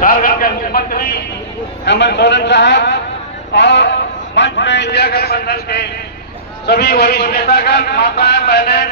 झारखंड के मुख्यमंत्री हेमंत सोरेन साहब और मंच में इंडिया गठबंधन के सभी वरिष्ठ नेतागण, माताएं, बहनें,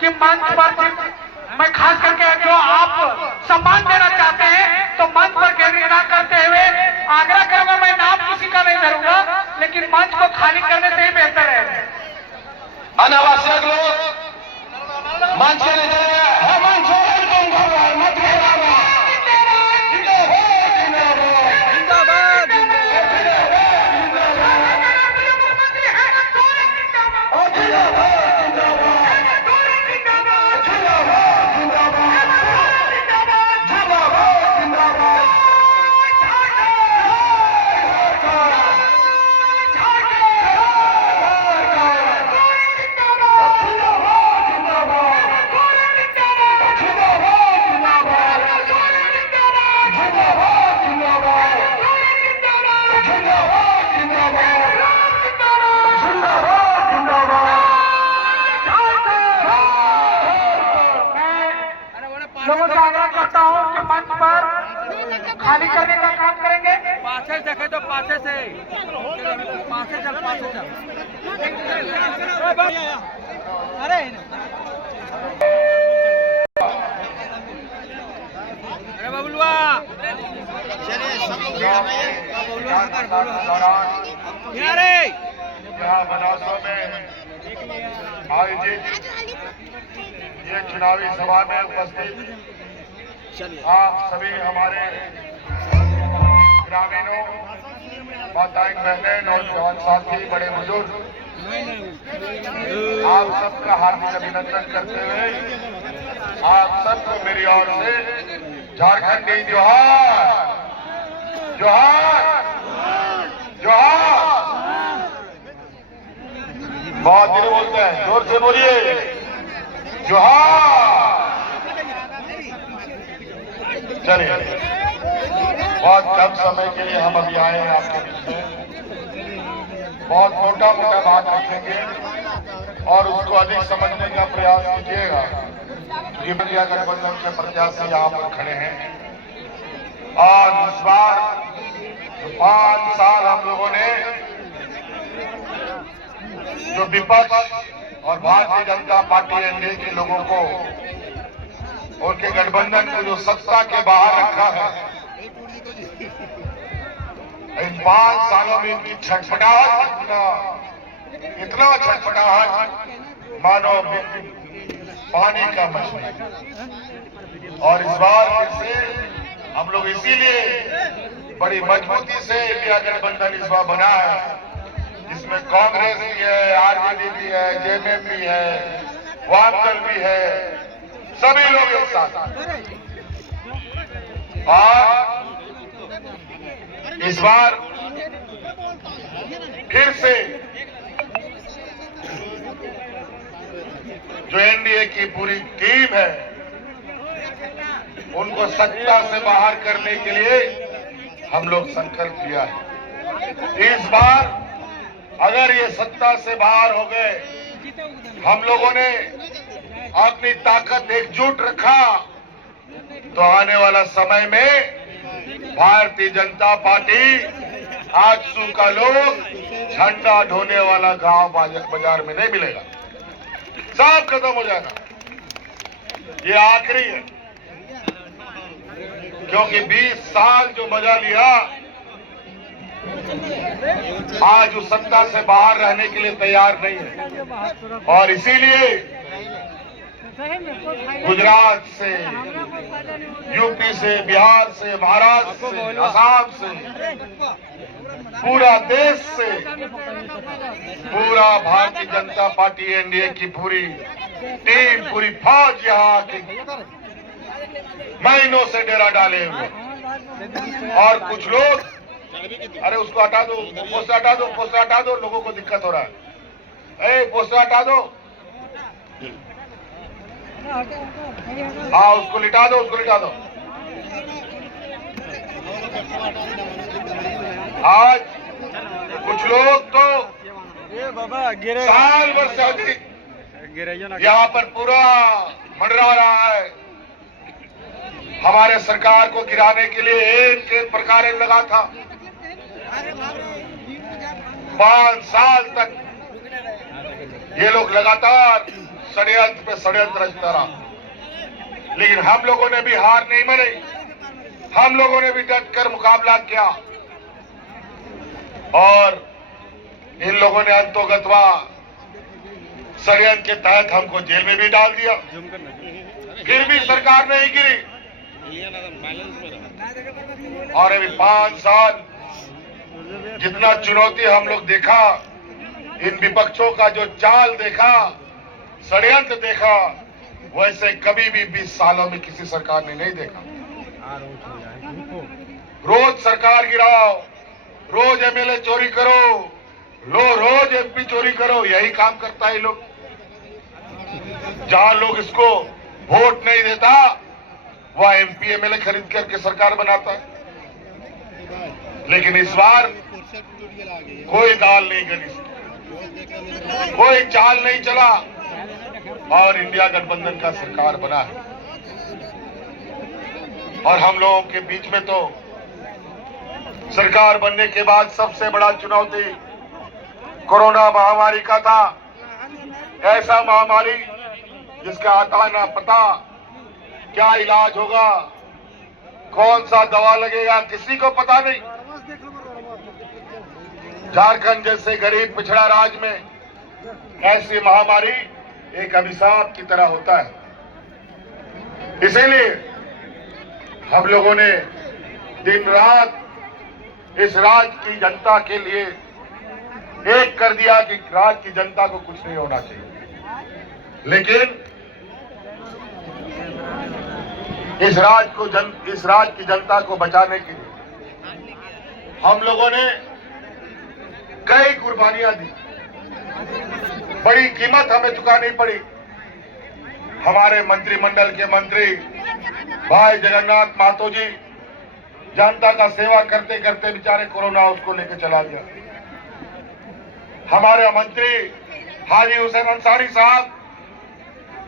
कि मंच पर मैं खास करके जो आप सम्मान देना चाहते हैं तो मंच पर केंद्रित ना करते हुए आग्रह करूंगा, मैं नाम किसी का नहीं धरूंगा, लेकिन मंच को खाली करने से ही बेहतर है। अनावश्यक लोग मंच के नीचे लोगों से आग्रह करता हूँ कि मंच पर खाली करने का काम करेंगे। पाछे देखे तो पाछे से पाछे चल अरे बबलुआ चलिए सब लोग यहाँ बनासों में आयोजित ये चुनावी सभा में उपस्थित आप सभी हमारे ग्रामीणों, माताएं, बहनें, नौजवान साथी, बड़े बुजुर्ग, आप सबका हार्दिक अभिनंदन करते हुए आप सबको मेरी ओर से झारखंडी जोहार जोहार जोहार। बहुत दिन बोलते हैं, जोर से बोलिए जोहार। चलिए, बहुत कम समय के लिए हम अभी आए हैं आपके बीच में। बहुत मोटा मोटा बात रखेंगे और उसको अधिक समझने का प्रयास कीजिएगा, क्योंकि इंडिया गठबंधन के प्रत्याशी यहाँ पर खड़े हैं। और इस बार 5 साल हम लोगों ने जो विपक्ष और भारतीय जनता पार्टी एनडीए के लोगों को, उनके गठबंधन को जो सत्ता के बाहर रखा है, इन 5 सालों में इनकी छटपटाहट, इतना छटपटाहट मानो पानी का मछली। और इस बार फिर से हम लोग इसीलिए बड़ी मजबूती से इंडिया गठबंधन इस बार बना है, जिसमें कांग्रेस भी है, आरजेडी भी है, जेएमएम भी है, वामदल भी है, सभी लोग एक साथ। और इस बार फिर से जो एनडीए की पूरी टीम है, उनको सत्ता से बाहर करने के लिए हम लोग संकल्प लिया है। इस बार अगर ये सत्ता से बाहर हो गए, हम लोगों ने अपनी ताकत एकजुट रखा, तो आने वाला समय में भारतीय जनता पार्टी आजसू का लोग झंडा ढोने वाला गांव बाजार में नहीं मिलेगा, सब खत्म हो जाएगा। ये आखिरी है, क्योंकि 20 साल जो मजा लिया, आज उस सत्ता से बाहर रहने के लिए तैयार नहीं है। और इसीलिए गुजरात से, यूपी से, बिहार से, महाराष्ट्र से, असम से, पूरा देश से, पूरा भारतीय जनता पार्टी एनडीए की पूरी टीम, पूरी फौज यहाँ आके महीनों से डेरा डाले हुए। और कुछ लोग, अरे उसको हटा दो, पोस्टर हटा दो, पोस्टर हटा दो, लोगों को दिक्कत हो रहा है। पोस्टर हटा दो, हाँ उसको लिटा दो, उसको लिटा दो। आज कुछ लोग तो साल भर से अधिक यहाँ पर पूरा मंडरा रहा है, हमारे सरकार को गिराने के लिए एक एक प्रकार लगा था। 5 साल तक ये लोग लगातार षड्यंत्र पे षड्यंत्र रचता रहा, लेकिन हम लोगों ने भी हार नहीं मानी, हम लोगों ने भी डट कर मुकाबला किया। और इन लोगों ने अंतोगत्वा षड्यंत्र के तहत हमको जेल में भी डाल दिया, फिर भी सरकार नहीं गिरी। और अभी 5 साल जितना चुनौती हम लोग देखा, इन विपक्षों का जो चाल देखा, षड्यंत्र देखा, वैसे कभी भी 20 सालों में किसी सरकार ने नहीं देखा। रोज सरकार गिराओ, रोज एमएलए चोरी करो, रोज एमपी चोरी करो, यही काम करता है लोग। जहां लोग इसको वोट नहीं देता, वह एमपी एमएलए खरीद करके सरकार बनाता है। लेकिन इस बार कोई दाल नहीं गली, कोई चाल नहीं चला और इंडिया गठबंधन का सरकार बना है। और हम लोगों के बीच में तो सरकार बनने के बाद सबसे बड़ा चुनौती कोरोना महामारी का था। ऐसा महामारी जिसका आता ना पता, क्या इलाज होगा, कौन सा दवा लगेगा, किसी को पता नहीं। झारखंड जैसे गरीब पिछड़ा राज्य में ऐसी महामारी एक अभिशाप की तरह होता है। इसीलिए हम लोगों ने दिन रात इस राज्य की जनता के लिए एक कर दिया कि राज्य की जनता को कुछ नहीं होना चाहिए। लेकिन इस राज्य की जनता को बचाने के लिए हम लोगों ने कई कुर्बानियां दी, बड़ी कीमत हमें चुकानी पड़ी। हमारे मंत्रिमंडल के मंत्री भाई जगन्नाथ महतो जी जनता का सेवा करते करते बेचारे कोरोना उसको लेकर चला गया। हमारे मंत्री हाजी हुसैन अंसारी साहब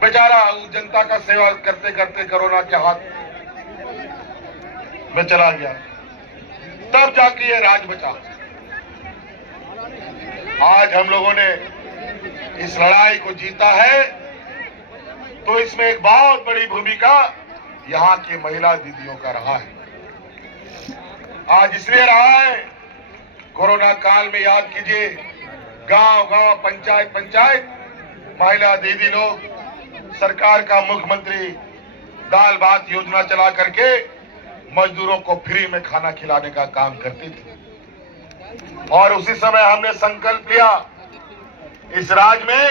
बेचारा जनता का सेवा करते करते कोरोना के हाथ में चला गया, तब जाके ये राज बचा। आज हम लोगों ने इस लड़ाई को जीता है, तो इसमें एक बहुत बड़ी भूमिका यहाँ की महिला दीदियों का रहा है। आज इसलिए रहा है, कोरोना काल में याद कीजिए, गांव गांव, पंचायत पंचायत महिला दीदी लोग सरकार का मुख्यमंत्री दाल भात योजना चला करके मजदूरों को फ्री में खाना खिलाने का काम करती थी। और उसी समय हमने संकल्प लिया इस राज्य में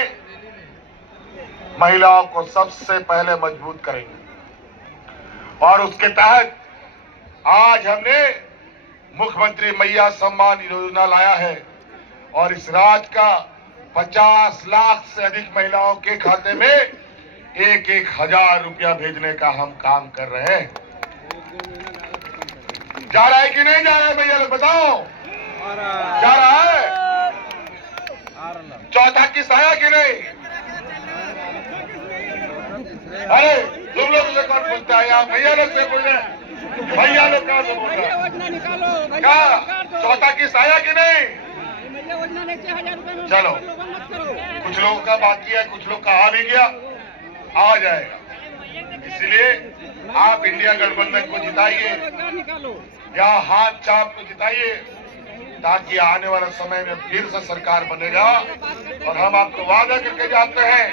महिलाओं को सबसे पहले मजबूत करेंगे, और उसके तहत आज हमने मुख्यमंत्री मैया सम्मान योजना लाया है और इस राज्य का 50 लाख से अधिक महिलाओं के खाते में 1,000 रुपया भेजने का हम काम कर रहे हैं। जा रहा है कि नहीं जा रहा है भैया लोग बताओ? जा रहा है? चौथा किस्त आया कि नहीं? अरे तुम लोग से कौन पूछता है? यहाँ भैया लोग से पूछ रहे, भैया लोग कहाँ से बोल रहे हैं? क्या चौथा किस्त आया कि नहीं? चलो, कुछ लोगों का बाकी है, कुछ लोग का आ भी गया, आ जाएगा। इसलिए आप इंडिया गठबंधन को जिताइए या हाथ चाप को जिताइए, ताकि आने वाला समय में फिर से सरकार बनेगा। और हम आपको वादा करके जाते हैं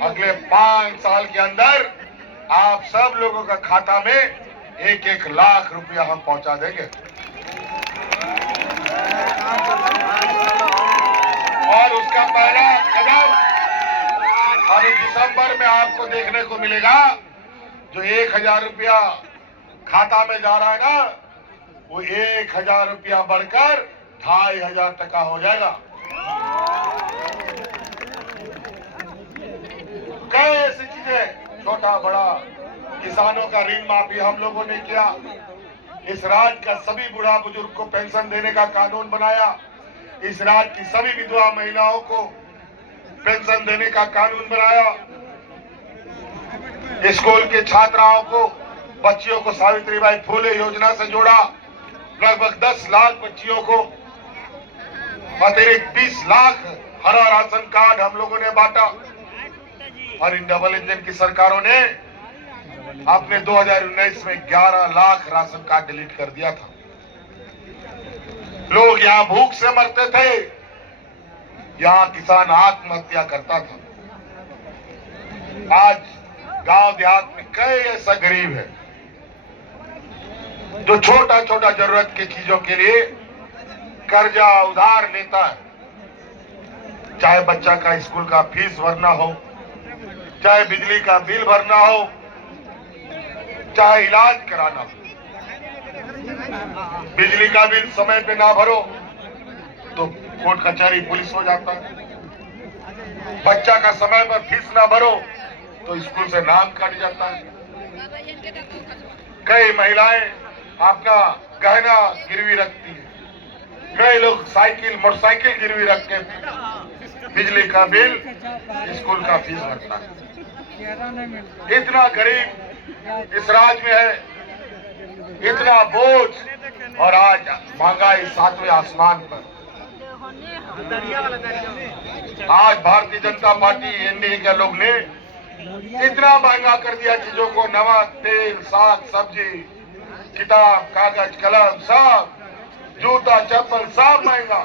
अगले 5 साल के अंदर आप सब लोगों का खाता में 1-1 लाख रुपया हम पहुंचा देंगे। और उसका पहला कदम अभी दिसंबर में आपको देखने को मिलेगा। जो 1,000 रुपया खाता में जा रहा है ना, वो 1,000 रुपया बढ़कर 2,500 टका हो जाएगा। कई ऐसी चीजें, छोटा बड़ा, किसानों का ऋण माफी हम लोगों ने किया। इस राज्य का सभी बूढ़ा बुजुर्ग को पेंशन देने का कानून बनाया। इस राज्य की सभी विधवा महिलाओं को पेंशन देने का कानून बनाया। स्कूल के छात्राओं को, बच्चियों को सावित्रीबाई फुले योजना से जोड़ा। लगभग 10 लाख बच्चियों को अतिरिक्त 20 लाख हरा राशन कार्ड हम लोगों ने बांटा। और इन डबल इंजन की सरकारों ने अपने 2019 में 11 लाख राशन कार्ड डिलीट कर दिया था। लोग यहाँ भूख से मरते थे, यहाँ किसान आत्महत्या करता था। आज गांव देहात में कई ऐसा गरीब है जो छोटा छोटा जरूरत की चीजों के लिए कर्जा उधार लेता है। चाहे बच्चा का स्कूल का फीस भरना हो, चाहे बिजली का बिल भरना हो, चाहे इलाज कराना हो। बिजली का बिल समय पे ना भरो तो कोर्ट कचहरी पुलिस हो जाता है। बच्चा का समय पर फीस ना भरो तो स्कूल से नाम काट जाता है। कई महिलाएं अपना गहना गिरवी रखती है, कई लोग साइकिल मोटरसाइकिल गिरवी रख के बिजली का बिल, स्कूल का फीस भरता है। इतना गरीब इस राज्य में है, इतना बोझ, और आज महंगाई 7वें आसमान पर। आज भारतीय जनता पार्टी एनडीए के लोग ने इतना महंगा कर दिया चीजों को, नमक, तेल, साग सब्जी, किताब, कागज, कलम, सब, जूता, चप्पल, सब महंगा।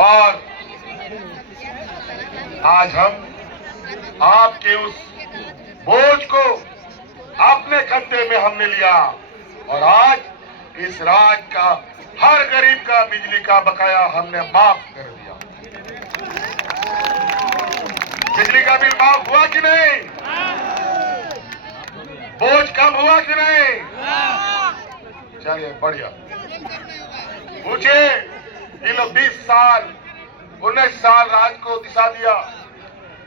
और आज हम आपके उस बोझ को अपने कंधे में हमने लिया और आज इस राज्य का हर गरीब का बिजली का बकाया हमने माफ कर दिया। बिजली का बिल माफ हुआ कि नहीं? बोझ कम हुआ कि नहीं? चलिए बढ़िया। पूछिए, इन लोग 20 साल 19 साल राज्य को दिशा दिया,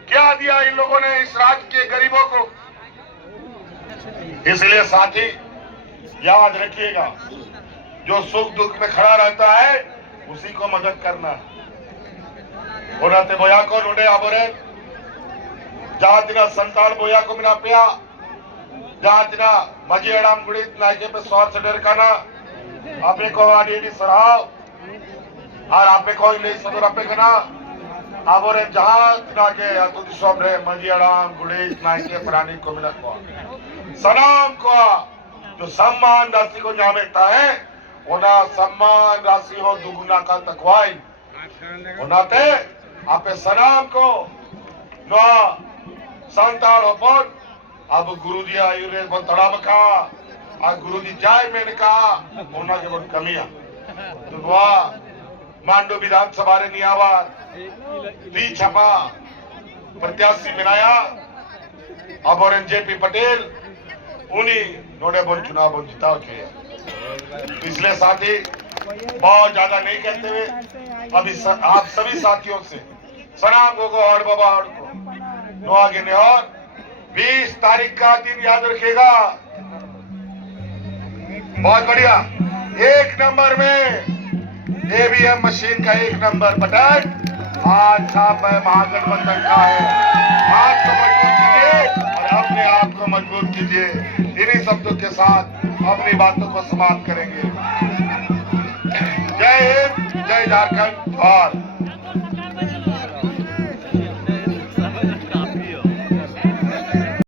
क्या दिया इन लोगों ने इस राज्य के गरीबों को? इसलिए साथी याद रखिएगा, जो सुख दुख में खड़ा रहता है उसी को मदद करना है। उन्होंने बोया को नोडे आबोरे जातिना संताल बोया को मिना पिया जातिना मजी अड़ाम गुड़ित नाइके पे स्वार से डर खाना आपे को आडीडी सराव और आपे को ले सदर आपे कना आबोरे जातिना के अतुद सोमरे मजी अड़ाम गुड़ित नाइके प्राणी को मिला को सलाम को जो सम्मान राशि को जामेता है उना सम्मान राशि हो दुगुना का तकवाई उनाते आपे सनाम को नो संताड़ ओपन अब गुरुजी आयुरे बंतड़ाम का आ गुरुजी जाय मेन का होना के बहुत कमियां तो मांडो विधानसभा रे नियावार दी छपा प्रत्याशी बनाया अब और जेपी पटेल उन्हीं नोड़े बोल चुनाव जिताव किया। इसलिए साथी बहुत ज्यादा नहीं कहते हुए अभी आप सभी साथियों से सनाम को और बाबा और को नो आगे ने और 20 तारीख का दिन याद रखिएगा। बहुत बढ़िया 1 नंबर में ईवीएम मशीन का 1 नंबर बटन आज छाप है महागठबंधन का है। हाथ को मजबूत कीजिए और अपने आप को मजबूत कीजिए। इन्हीं शब्दों के साथ अपनी बातों को समाप्त करेंगे। जय हिंद, जय झारखंड और